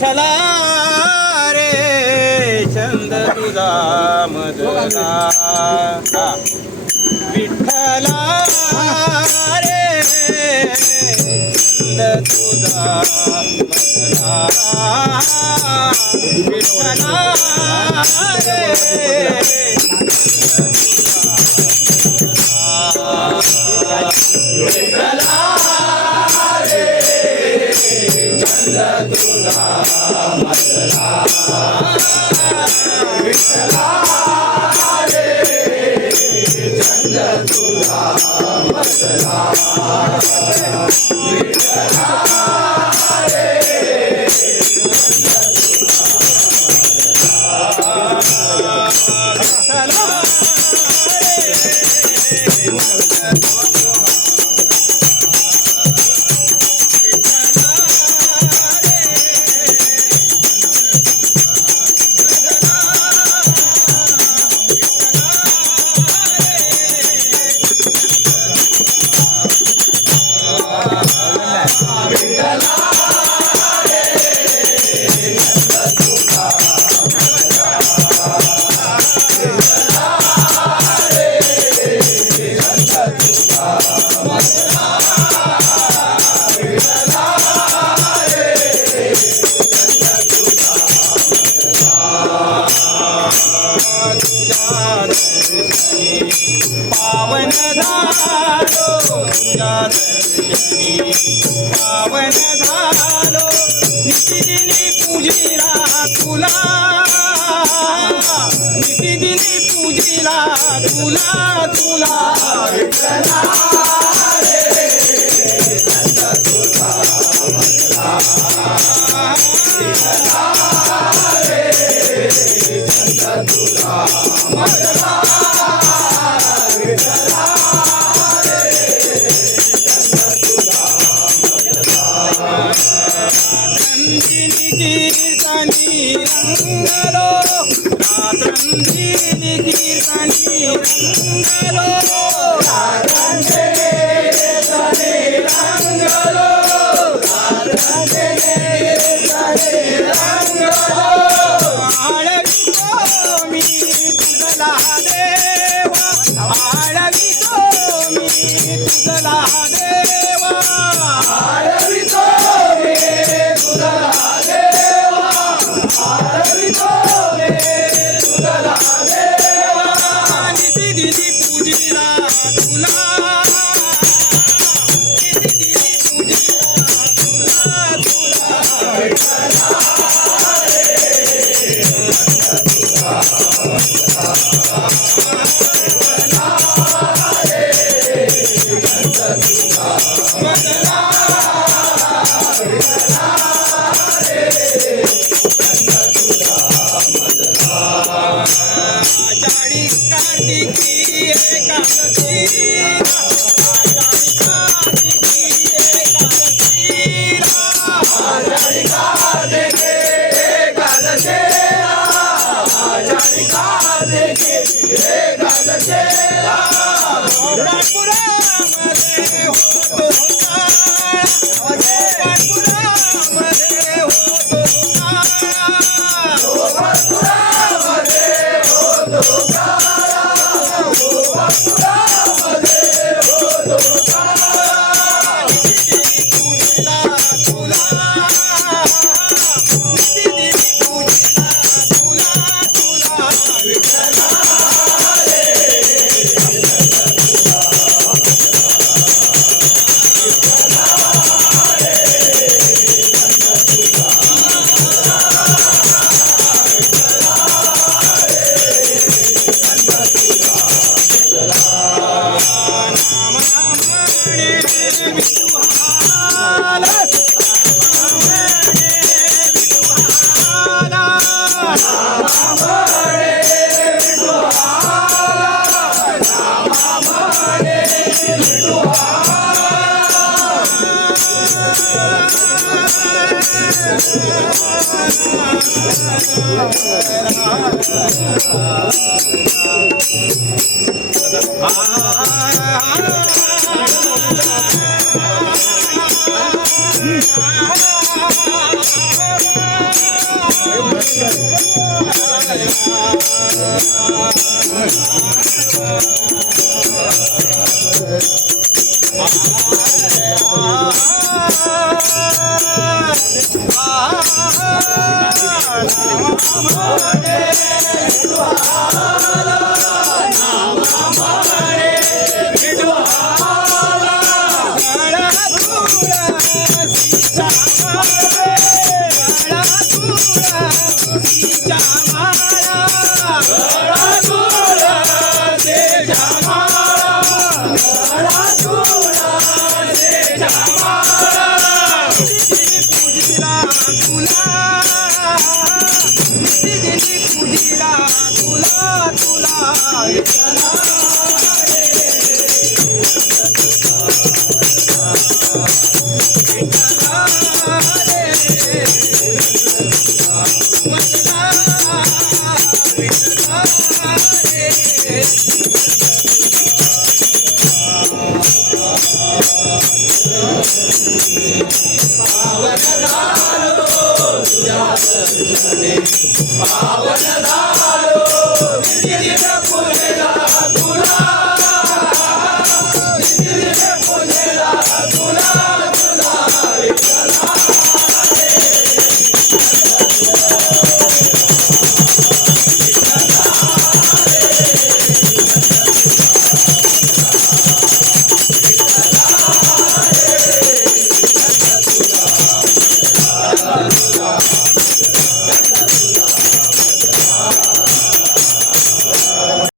विठ्ठला रे छंद तुझा मदला विठ्ठला रे छंद तुझा मदला विठ्ठला रे विठ्ठला रे छंद तुझा मदला विठ्ठला रे छंद तुझा मदला विठ्ठला रे पावन झालो तुझ्या दर्शनी पावन झालो नित्यदिनी पूजिला तुला नित्यदिनी पूजिला तुला तुला विठ्ठला रे छंद तुझा मदला विठ्ठला रे छंद तुझा मदला कीर्तनी रंगलो रात्रंदिनी कीर्तनी रंगलो रात्रंदिनी रंगलो रात्रंदिनी रंगलो आळवितो मी तुझला देवा आळवितो मी तुझला देवा आळवितो मी तुझला नित्यदिनी पूजिला तुला नित्यदिनी पूजिला तुला तुला विठ्ठला रे छंद तुझा मदला विठ्ठला रे छंद तुझा मदला विठ्ठला रे छंद तुझा मदला आषाढी कार्तिकी एकादशी आषाढी कार्तिकी एकादशी आषाढी कार्तिकी एकादशी आषाढी कार्तिकी एकादशी पंढरपुरामध्ये होतो पंढरपुरामध्ये होतो